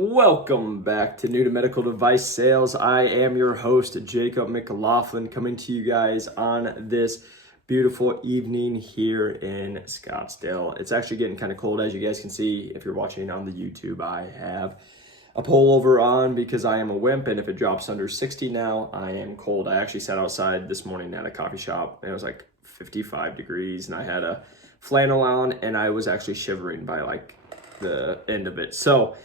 Welcome back to New to Medical Device Sales. I am your host, Jacob McLaughlin, coming to you guys on this beautiful evening here in Scottsdale. It's actually getting kind of cold, as you guys can see if you're watching on the YouTube. I have a pullover on because I am a wimp, and if it drops under 60 now, I am cold. I actually sat outside this morning at a coffee shop, and it was like 55 degrees, and I had a flannel on, and I was actually shivering by like the end of it. So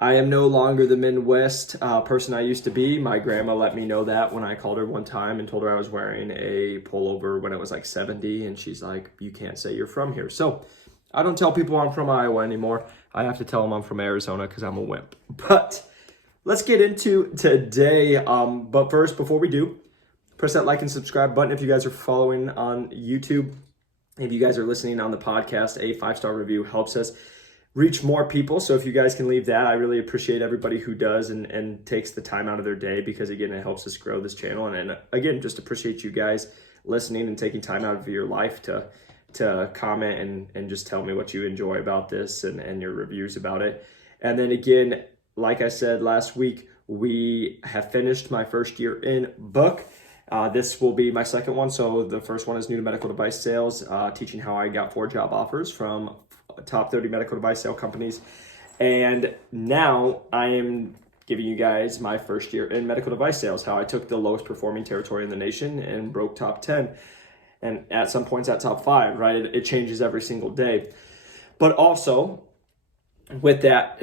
I am no longer the Midwest person I used to be. My grandma let me know that when I called her one time and told her I was wearing a pullover when it was like 70, and she's like, you can't say you're from here. So I don't tell people I'm from Iowa anymore. I have to tell them I'm from Arizona because I'm a wimp. But let's get into today. But first, before we do, press that like and subscribe button if you guys are following on YouTube. If you guys are listening on the podcast, a 5-star review helps us reach more people. So if you guys can leave that, I really appreciate everybody who does and takes the time out of their day, because again, it helps us grow this channel. And again, just appreciate you guys listening and taking time out of your life to comment and just tell me what you enjoy about this and your reviews about it. And then again, like I said last week, we have finished my first year in book. This will be my second one. So the first one is New to Medical Device Sales, teaching how I got 4 job offers from top 30 medical device sale companies. And now I am giving you guys my first year in medical device sales, how I took the lowest performing territory in the nation and broke top 10. And at some points at top 5, right? It changes every single day. But also with that,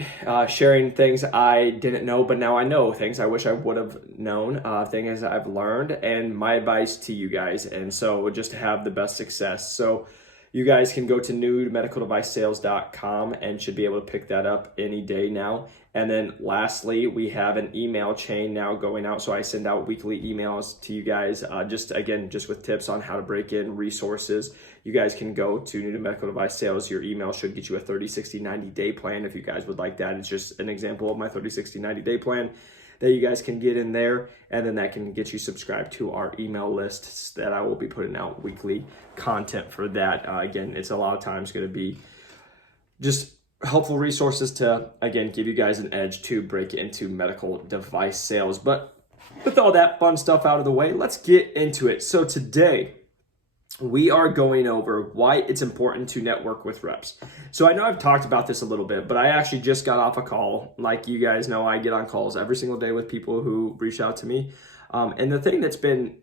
sharing things I didn't know, but now I know, things I wish I would have known, things I've learned, and my advice to you guys. And so just to have the best success. So you guys can go to newtomedicaldevicesales.com and should be able to pick that up any day now. And then lastly, we have an email chain now going out. So I send out weekly emails to you guys, just with tips on how to break in resources. You guys can go to New to Medical Device Sales. Your email should get you a 30, 60, 90-day plan if you guys would like that. It's just an example of my 30, 60, 90-day plan that you guys can get in there, and then that can get you subscribed to our email lists that I will be putting out weekly content for that. Again, it's a lot of times going to be just helpful resources to, again, give you guys an edge to break into medical device sales. But with all that fun stuff out of the way, let's get into it. So today, we are going over why it's important to network with reps. So I know I've talked about this a little bit, but I actually just got off a call. Like you guys know, I get on calls every single day with people who reach out to me. And the thing that's been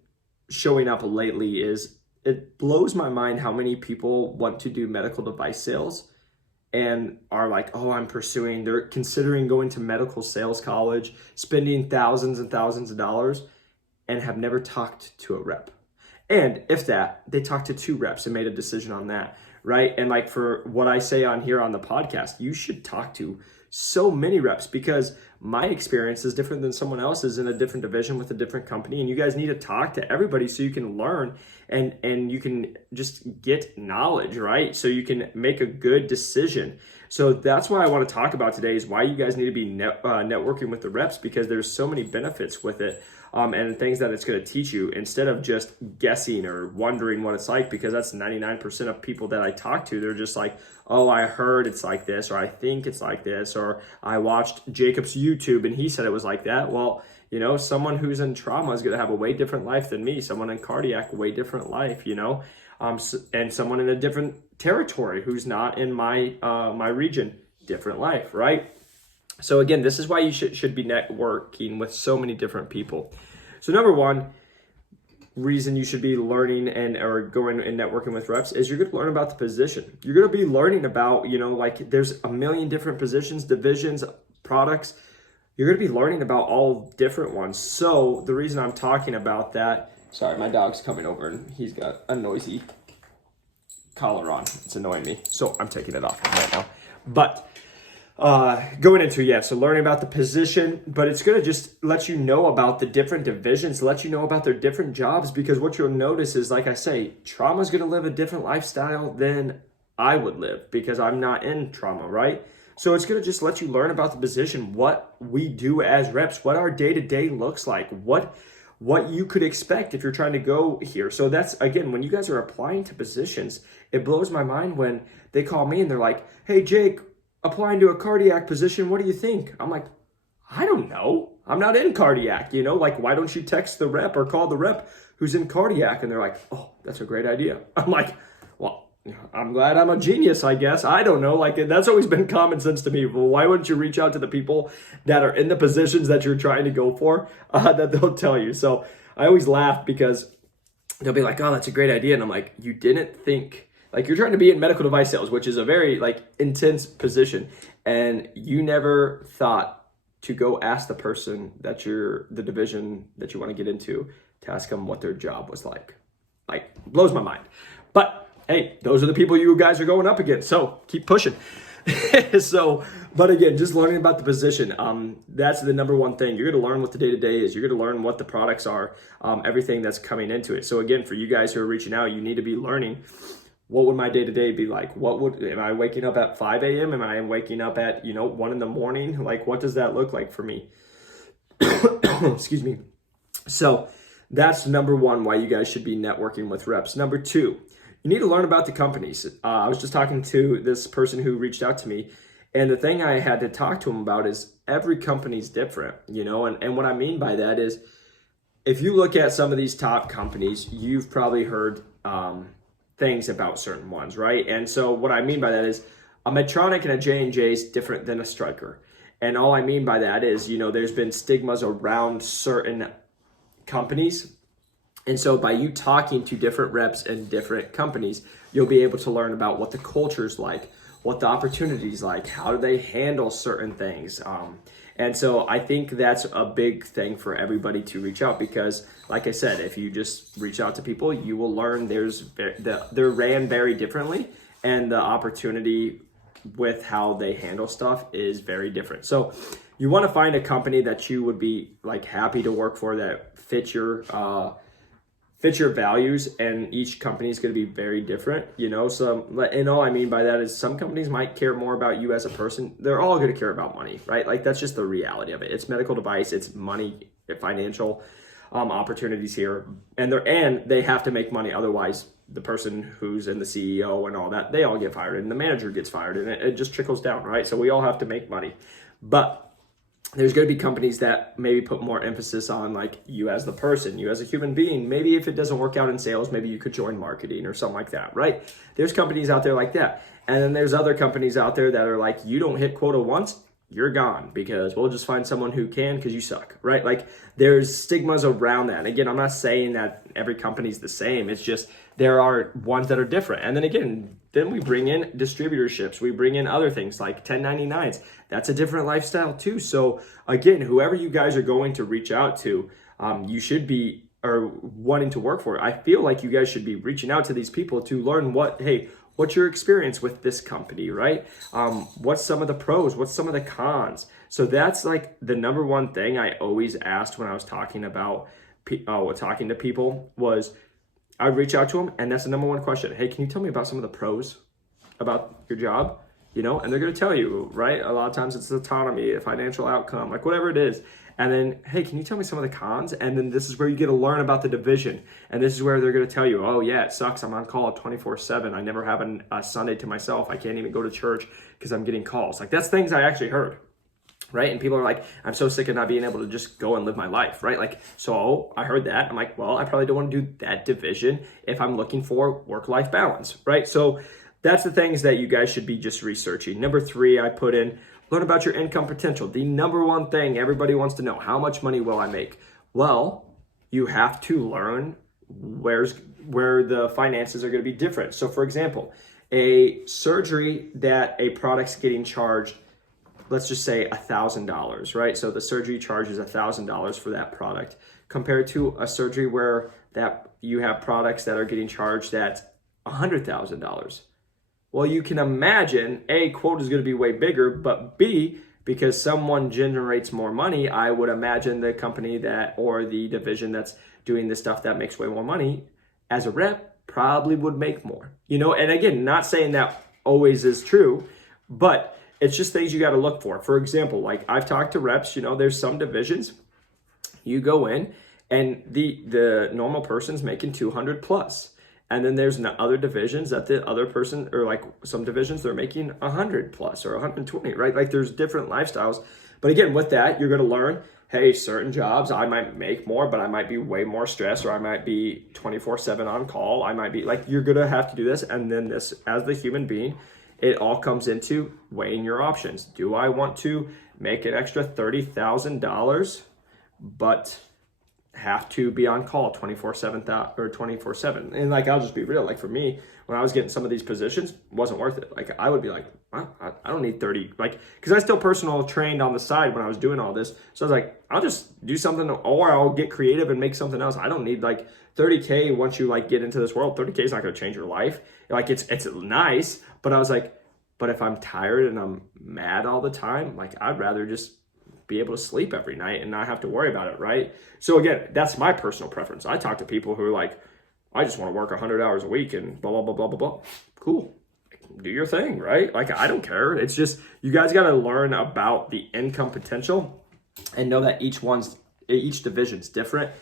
showing up lately is it blows my mind how many people want to do medical device sales and are like, oh, they're considering going to medical sales college, spending thousands and thousands of dollars, and have never talked to a rep. And if that, they talked to 2 reps and made a decision on that, right? And like for what I say on here on the podcast, you should talk to so many reps, because my experience is different than someone else's in a different division with a different company. And you guys need to talk to everybody so you can learn and you can just get knowledge, right? So you can make a good decision. So that's why I want to talk about today is why you guys need to be networking with the reps, because there's so many benefits with it. And things that it's going to teach you, instead of just guessing or wondering what it's like, because that's 99% of people that I talk to. They're just like, oh, I heard it's like this, or I think it's like this, or I watched Jacob's YouTube and he said it was like that. Well, you know, someone who's in trauma is going to have a way different life than me. Someone in cardiac, way different life, you know, and someone in a different territory who's not in my my region, different life, right? So again, this is why you should be networking with so many different people. So number one reason you should be learning or going and networking with reps is you're going to learn about the position. You're going to be learning about, you know, like there's a million different positions, divisions, products. You're going to be learning about all different ones. So the reason I'm talking about that, sorry, my dog's coming over and he's got a noisy collar on. It's annoying me. So I'm taking it off right now. But going into, so learning about the position, but it's going to just let you know about the different divisions, let you know about their different jobs, because what you'll notice is, like I say, trauma is going to live a different lifestyle than I would live, because I'm not in trauma, right? So it's going to just let you learn about the position, what we do as reps, what our day-to-day looks like, what you could expect if you're trying to go here. So that's, again, when you guys are applying to positions, it blows my mind when they call me and they're like, hey, Jake, applying to a cardiac position. What do you think? I'm like, I don't know. I'm not in cardiac, like, why don't you text the rep or call the rep who's in cardiac? And they're like, oh, that's a great idea. I'm like, well, I'm glad I'm a genius, I guess. I don't know. Like, that's always been common sense to me. Well, why wouldn't you reach out to the people that are in the positions that you're trying to go for, that they'll tell you? So I always laugh because they'll be like, oh, that's a great idea. And I'm like, you didn't think, like, you're trying to be in medical device sales, which is a very, like, intense position. And you never thought to go ask the person that the division that you want to get into, to ask them what their job was like. Like, blows my mind. But hey, those are the people you guys are going up against. So keep pushing. But again, just learning about the position. That's the number one thing. You're going to learn what the day-to-day is. You're going to learn what the products are, everything that's coming into it. So again, for you guys who are reaching out, you need to be learning, what would my day-to-day be like? Am I waking up at 5 a.m.? Am I waking up at, 1 in the morning? Like, what does that look like for me? Excuse me. So that's number one, why you guys should be networking with reps. Number two, you need to learn about the companies. I was just talking to this person who reached out to me, and the thing I had to talk to him about is every company's different, and what I mean by that is, if you look at some of these top companies, you've probably heard things about certain ones, right? And so what I mean by that is a Medtronic and a J&J is different than a Stryker. And all I mean by that is, there's been stigmas around certain companies. And so by you talking to different reps and different companies, you'll be able to learn about what the culture's like, what the opportunity's like, how do they handle certain things. And so I think that's a big thing for everybody to reach out, because like I said, if you just reach out to people, you will learn they're ran very differently, and the opportunity with how they handle stuff is very different. So you want to find a company that you would be like happy to work for, that fits your values, and each company is going to be very different, So, and all I mean by that is some companies might care more about you as a person. They're all going to care about money, right? Like, that's just the reality of it. It's medical device, it's money, financial opportunities here, and they have to make money. Otherwise, the person who's in the CEO and all that, they all get fired, and the manager gets fired, and it just trickles down, right? So we all have to make money, but there's going to be companies that maybe put more emphasis on like you as the person, you as a human being. Maybe if it doesn't work out in sales, maybe you could join marketing or something like that, right? There's companies out there like that. And then there's other companies out there that are like, you don't hit quota once, you're gone, because we'll just find someone who can, because you suck, right? Like, there's stigmas around that. And again, I'm not saying that every company's the same. It's just there are ones that are different. And then again, then we bring in distributorships. We bring in other things like 1099s. That's a different lifestyle too. So again, whoever you guys are going to reach out to, you should be wanting to work for. I feel like you guys should be reaching out to these people to learn what's your experience with this company, right? What's some of the pros? What's some of the cons? So that's like the number one thing I always asked when I was talking about talking to people was, I'd reach out to them, and that's the number one question. Hey, can you tell me about some of the pros about your job? And they're going to tell you, right? A lot of times it's autonomy, a financial outcome, like whatever it is. And then, hey, can you tell me some of the cons? And then this is where you get to learn about the division. And this is where they're going to tell you, oh yeah, it sucks. I'm on call 24/7. I never have a Sunday to myself. I can't even go to church because I'm getting calls. Like, that's things I actually heard, right? And people are like, I'm so sick of not being able to just go and live my life, right? Like, so I heard that. I'm like, well, I probably don't want to do that division if I'm looking for work-life balance, right? So that's the things that you guys should be just researching. Number 3, I put in, learn about your income potential. The number one thing everybody wants to know, how much money will I make? Well, you have to learn where the finances are going to be different. So for example, a surgery that a product's getting charged, let's just say $1,000, right? So the surgery charges $1,000 for that product, compared to a surgery where that you have products that are getting charged at $100,000. Well, you can imagine, A, quote is going to be way bigger, but B, because someone generates more money, I would imagine the company or the division that's doing the stuff that makes way more money, as a rep, probably would make more. And again, not saying that always is true, but it's just things you got to look for. For example, like I've talked to reps, there's some divisions you go in and the normal person's making 200 plus. And then there's other divisions that the other person, or like some divisions, they're making 100 plus or 120, right? Like there's different lifestyles. But again, with that, you're going to learn, hey, certain jobs, I might make more, but I might be way more stressed, or I might be 24/7 on call. I might be like, you're going to have to do this. And then this, as the human being, it all comes into weighing your options. Do I want to make an extra $30,000, but have to be on call 24/7 or 24/7? And like, I'll just be real. Like for me, when I was getting some of these positions, it wasn't worth it. Like I would be like, well, I don't need 30, like, because I still personal trained on the side when I was doing all this. So I was like, I'll just do something, or I'll get creative and make something else. I don't need like 30K. Once you like get into this world, 30K is not going to change your life. Like it's nice, but I was like, but if I'm tired and I'm mad all the time, like I'd rather just be able to sleep every night and not have to worry about it, right? So again, that's my personal preference. I talk to people who are like, I just want to work 100 hours a week and blah, blah, blah, blah, blah, blah. Cool. Do your thing, right? Like, I don't care. It's just, you guys got to learn about the income potential and know that each division's different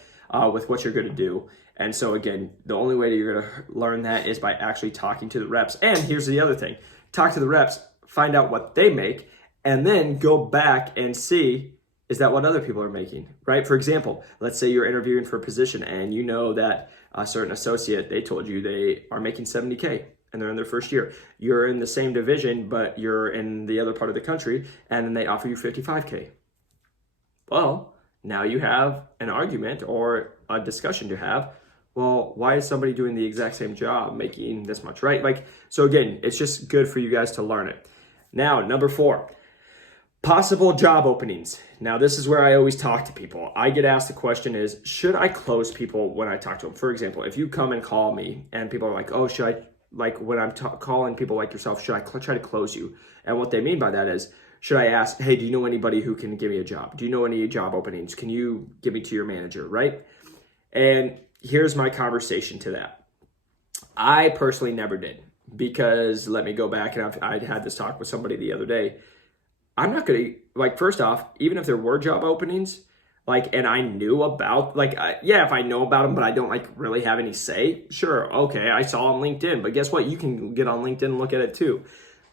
with what you're going to do. And so again, the only way that you're going to learn that is by actually talking to the reps. And here's the other thing. Talk to the reps, find out what they make, and then go back and see, is that what other people are making, right? For example, let's say you're interviewing for a position and you know that a certain associate, they told you they are making 70K and they're in their first year. You're in the same division, but you're in the other part of the country, and then they offer you 55K. Well, now you have an argument or a discussion to have. Well, why is somebody doing the exact same job making this much, right? Like, so again, it's just good for you guys to learn it. Now, number 4, possible job openings. Now, this is where I always talk to people. I get asked the question is, should I close people when I talk to them? For example, if you come and call me and people are like, oh, should I, like when I'm calling people like yourself, should I try to close you? And what they mean by that is, should I ask, hey, do you know anybody who can give me a job? Do you know any job openings? Can you give me to your manager, right? And here's my conversation to that. I personally never did, because let me go back, and I had this talk with somebody the other day. I'm not going to, like, first off, even if there were job openings, like, and I knew about, like, yeah, if I know about them, but I don't, like, really have any say, sure, okay, I saw on LinkedIn, but guess what? You can get on LinkedIn and look at it too.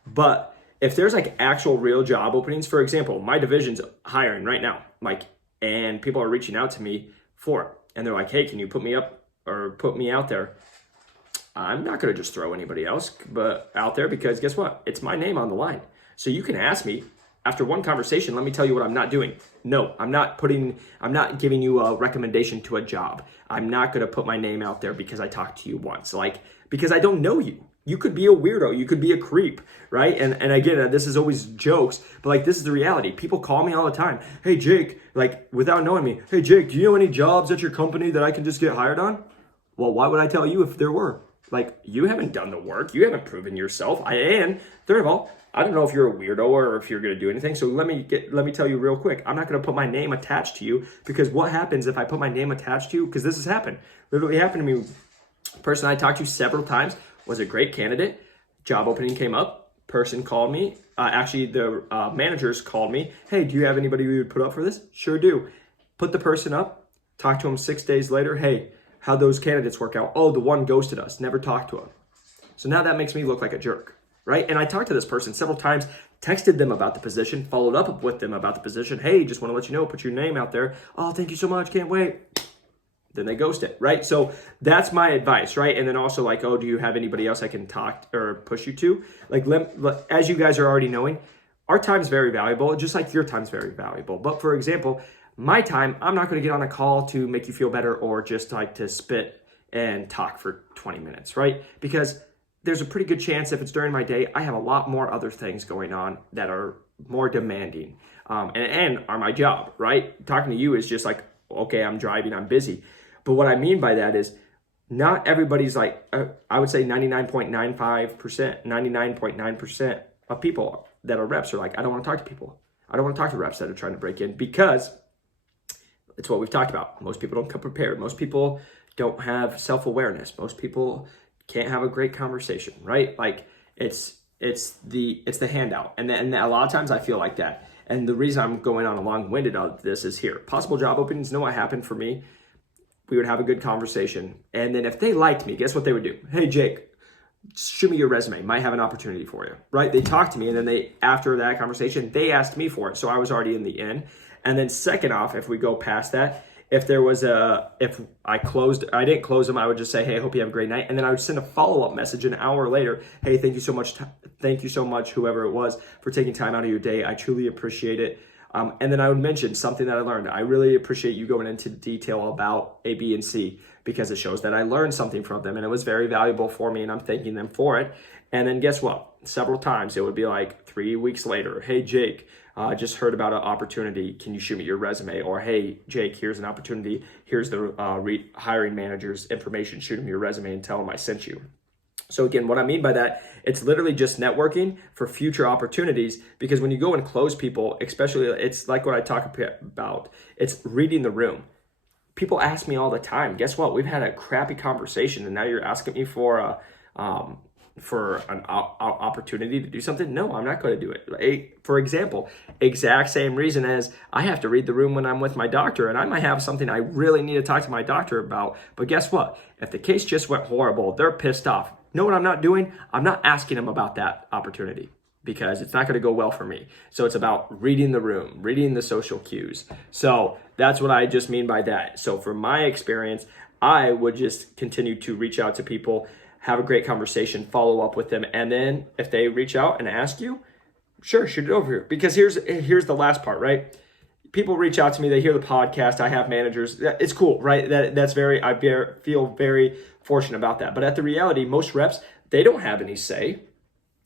But if there's, like, actual real job openings, for example, my division's hiring right now, like, and people are reaching out to me for it, and they're like, hey, can you put me up or put me out there? I'm not going to just throw anybody else but out there, because guess what? It's my name on the line. So you can ask me after one conversation, let me tell you what I'm not doing. No, I'm not giving you a recommendation to a job. I'm not going to put my name out there because I talked to you once, like, because I don't know you. You could be a weirdo. You could be a creep, right? And again, this is always jokes, but like, this is the reality. People call me all the time. Hey, Jake, like, without knowing me. Hey, Jake, do you know any jobs at your company that I can just get hired on? Well, why would I tell you if there were? Like, you haven't done the work. You haven't proven yourself. And third of all, I don't know if you're a weirdo or if you're going to do anything. So let me tell you real quick. I'm not going to put my name attached to you, because what happens if I put my name attached to you? Because this has happened. Literally happened to me. Person I talked to several times was a great candidate. Job opening came up. Person called me. Actually, the managers called me. Hey, do you have anybody we would put up for this? Sure do. Put the person up. Talk to him 6 days later. Hey, how'd those candidates work out? Oh, the one ghosted us. Never talked to him. So now that makes me look like a jerk, right? And I talked to this person several times, texted them about the position, followed up with them about the position. Hey, just want to let you know, put your name out there. Oh, thank you so much. Can't wait. Then they ghost it, right? So that's my advice, right? And then also like, oh, do you have anybody else I can talk or push you to? Like, as you guys are already knowing, our time is very valuable, just like your time is very valuable. But for example, my time, I'm not going to get on a call to make you feel better or just like to spit and talk for 20 minutes, right? Because there's a pretty good chance if it's during my day, I have a lot more other things going on that are more demanding and are my job, right? Talking to you is just like, okay, I'm driving, I'm busy. But what I mean by that is not everybody's like, I would say 99.95%, 99.9% of people that are reps are like, I don't want to talk to people. I don't want to talk to reps that are trying to break in, because it's what we've talked about. Most people don't come prepared. Most people don't have self-awareness. Most people can't have a great conversation, right? Like it's the handout. And a lot of times I feel like that. And the reason I'm going on a long-winded on this is here. Possible job openings, know what happened for me? we would have a good conversation. And then if they liked me, guess what they would do? Hey, Jake, shoot me your resume. Might have an opportunity for you, right? They talked to me, and then after that conversation, they asked me for it. So I was already in the in. And then second off, if we go past that, if I didn't close them, I would just say, hey, hope you have a great night. And then I would send a follow-up message an hour later. Hey, thank you so much, whoever it was, for taking time out of your day. I truly appreciate it. And then I would mention something that I learned. I really appreciate you going into detail about A, B, and C, because it shows that I learned something from them and it was very valuable for me, and I'm thanking them for it. And then guess what? Several times it would be like 3 weeks later, hey, Jake, just heard about an opportunity. Can you shoot me your resume? Or, hey, Jake, here's an opportunity. Here's the hiring manager's information. Shoot him your resume and tell him I sent you. So again, what I mean by that, it's literally just networking for future opportunities, because when you go and close people, especially, it's like what I talk about, it's reading the room. People ask me all the time, guess what? We've had a crappy conversation and now you're asking me for an opportunity to do something. No, I'm not going to do it. For example, exact same reason as I have to read the room when I'm with my doctor, and I might have something I really need to talk to my doctor about. But guess what? If the case just went horrible, they're pissed off. Know what I'm not doing? I'm not asking them about that opportunity, because it's not going to go well for me. So it's about reading the room, reading the social cues. So that's what I just mean by that. So from my experience, I would just continue to reach out to people, have a great conversation, follow up with them. And then if they reach out and ask you, sure, shoot it over here. Because here's the last part, right? People reach out to me, they hear the podcast, I have managers. It's cool, right? I feel very fortunate about that. But at the reality, most reps, they don't have any say,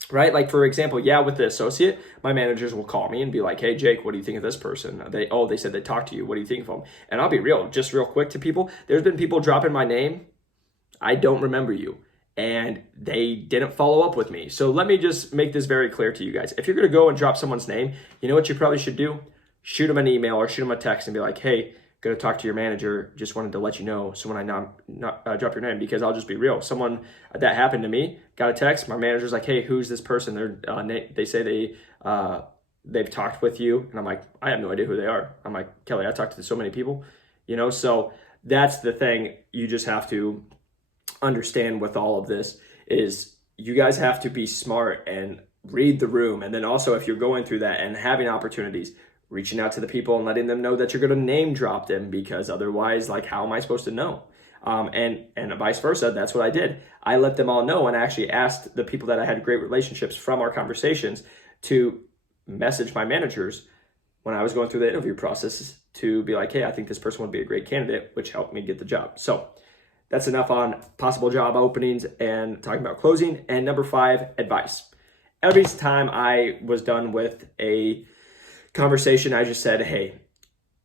right? Like, for example, with the associate, my managers will call me and be like, hey, Jake, what do you think of this person? They said they talked to you. What do you think of them? And I'll be real quick to people. There's been people dropping my name. I don't remember you. And they didn't follow up with me. So let me just make this very clear to you guys. If you're going to go and drop someone's name, you know what you probably should do? Shoot them an email or shoot them a text and be like, hey, going to talk to your manager. Just wanted to let you know. So when I not drop your name, because I'll just be real. Someone that happened to me, got a text. My manager's like, hey, who's this person? They say they've talked with you. And I'm like, I have no idea who they are. I'm like, Kelly, I talked to so many people, so that's the thing. You just have to understand with all of this is you guys have to be smart and read the room. And then also, if you're going through that and having opportunities, reaching out to the people and letting them know that you're going to name drop them, because otherwise, like, how am I supposed to know? And vice versa. That's what I did. I let them all know and actually asked the people that I had great relationships from our conversations to message my managers when I was going through the interview process to be like, hey, I think this person would be a great candidate, which helped me get the job. So that's enough on possible job openings and talking about closing. And number 5, advice. Every time I was done with a conversation, I just said, hey,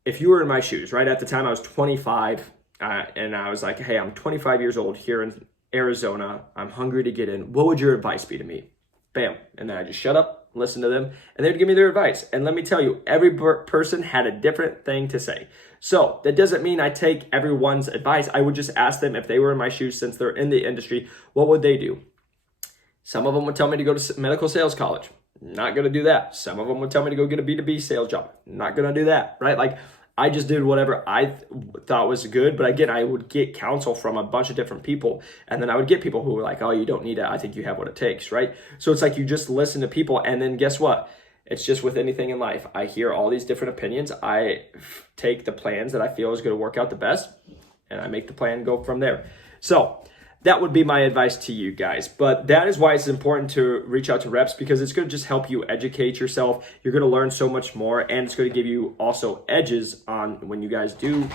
if you were in my shoes, right? At the time I was 25 and I was like, hey, I'm 25 years old here in Arizona. I'm hungry to get in. What would your advice be to me? Bam. And then I just shut up, listen to them, and they would give me their advice. And let me tell you, every person had a different thing to say. So that doesn't mean I take everyone's advice. I would just ask them, if they were in my shoes, since they're in the industry, what would they do? Some of them would tell me to go to medical sales college. Not going to do that. Some of them would tell me to go get a B2B sales job. Not going to do that, right? Like, I just did whatever I thought was good. But again, I would get counsel from a bunch of different people. And then I would get people who were like, oh, you don't need it. I think you have what it takes, right? So it's like you just listen to people. And then guess what? It's just with anything in life. I hear all these different opinions. I take the plans that I feel is going to work out the best, and I make the plan go from there. So that would be my advice to you guys. But that is why it's important to reach out to reps, because it's going to just help you educate yourself. You're going to learn so much more, and it's going to give you also edges on when you guys do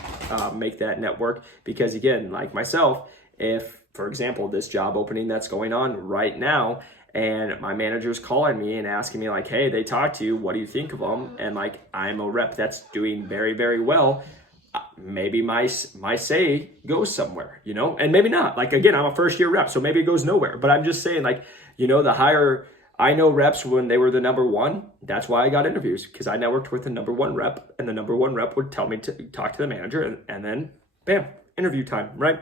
make that network. Because again, like myself, if, for example, this job opening that's going on right now, and my manager's calling me and asking me like, hey, they talked to you, what do you think of them? And like, I'm a rep that's doing very, very well. Maybe my say goes somewhere, and maybe not. Like, again, I'm a first year rep, so maybe it goes nowhere. But I'm just saying, like, the higher, I know reps when they were the number one. That's why I got interviews, because I networked with the number one rep, and the number one rep would tell me to talk to the manager, and then bam, interview time, right?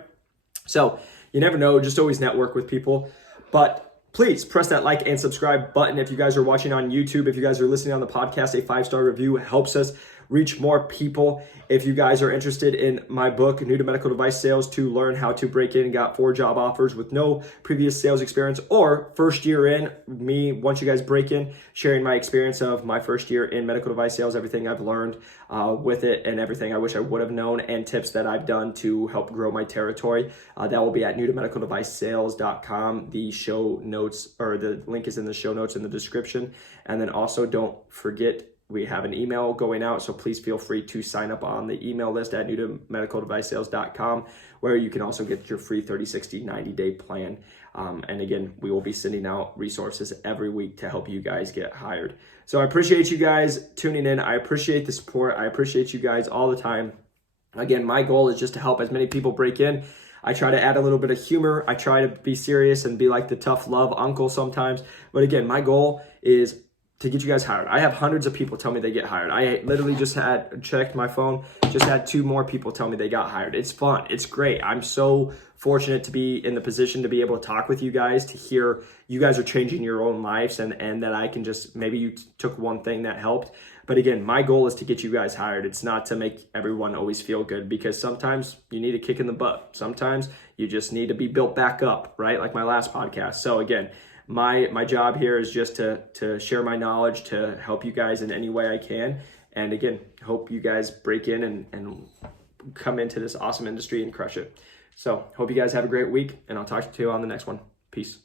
So you never know, just always network with people. But please press that like and subscribe button if you guys are watching on YouTube. If you guys are listening on the podcast, a 5-star review helps us. reach more people. If you guys are interested in my book, New to Medical Device Sales, to learn how to break in and got 4 job offers with no previous sales experience, or first year in, me, once you guys break in, sharing my experience of my first year in medical device sales, everything I've learned with it and everything I wish I would have known, and tips that I've done to help grow my territory. That will be at newtomedicaldevicesales.com. The show notes, or the link is in the show notes in the description. And then also don't forget, we have an email going out, so please feel free to sign up on the email list at newtomedicaldevicesales.com, where you can also get your free 30, 60, 90-day plan. And again, we will be sending out resources every week to help you guys get hired. So I appreciate you guys tuning in. I appreciate the support. I appreciate you guys all the time. Again, my goal is just to help as many people break in. I try to add a little bit of humor. I try to be serious and be like the tough love uncle sometimes. But again, my goal is to get you guys hired. I have hundreds of people tell me they get hired. I literally just had checked my phone, just had 2 more people tell me they got hired. It's fun. It's great. I'm so fortunate to be in the position to be able to talk with you guys, to hear you guys are changing your own lives, and that I can just, maybe you took one thing that helped. But again, my goal is to get you guys hired. It's not to make everyone always feel good, because sometimes you need a kick in the butt. Sometimes you just need to be built back up, right? Like my last podcast. So again, my job here is just to share my knowledge, to help you guys in any way I can. And again, hope you guys break in and come into this awesome industry and crush it. So hope you guys have a great week, and I'll talk to you on the next one. Peace.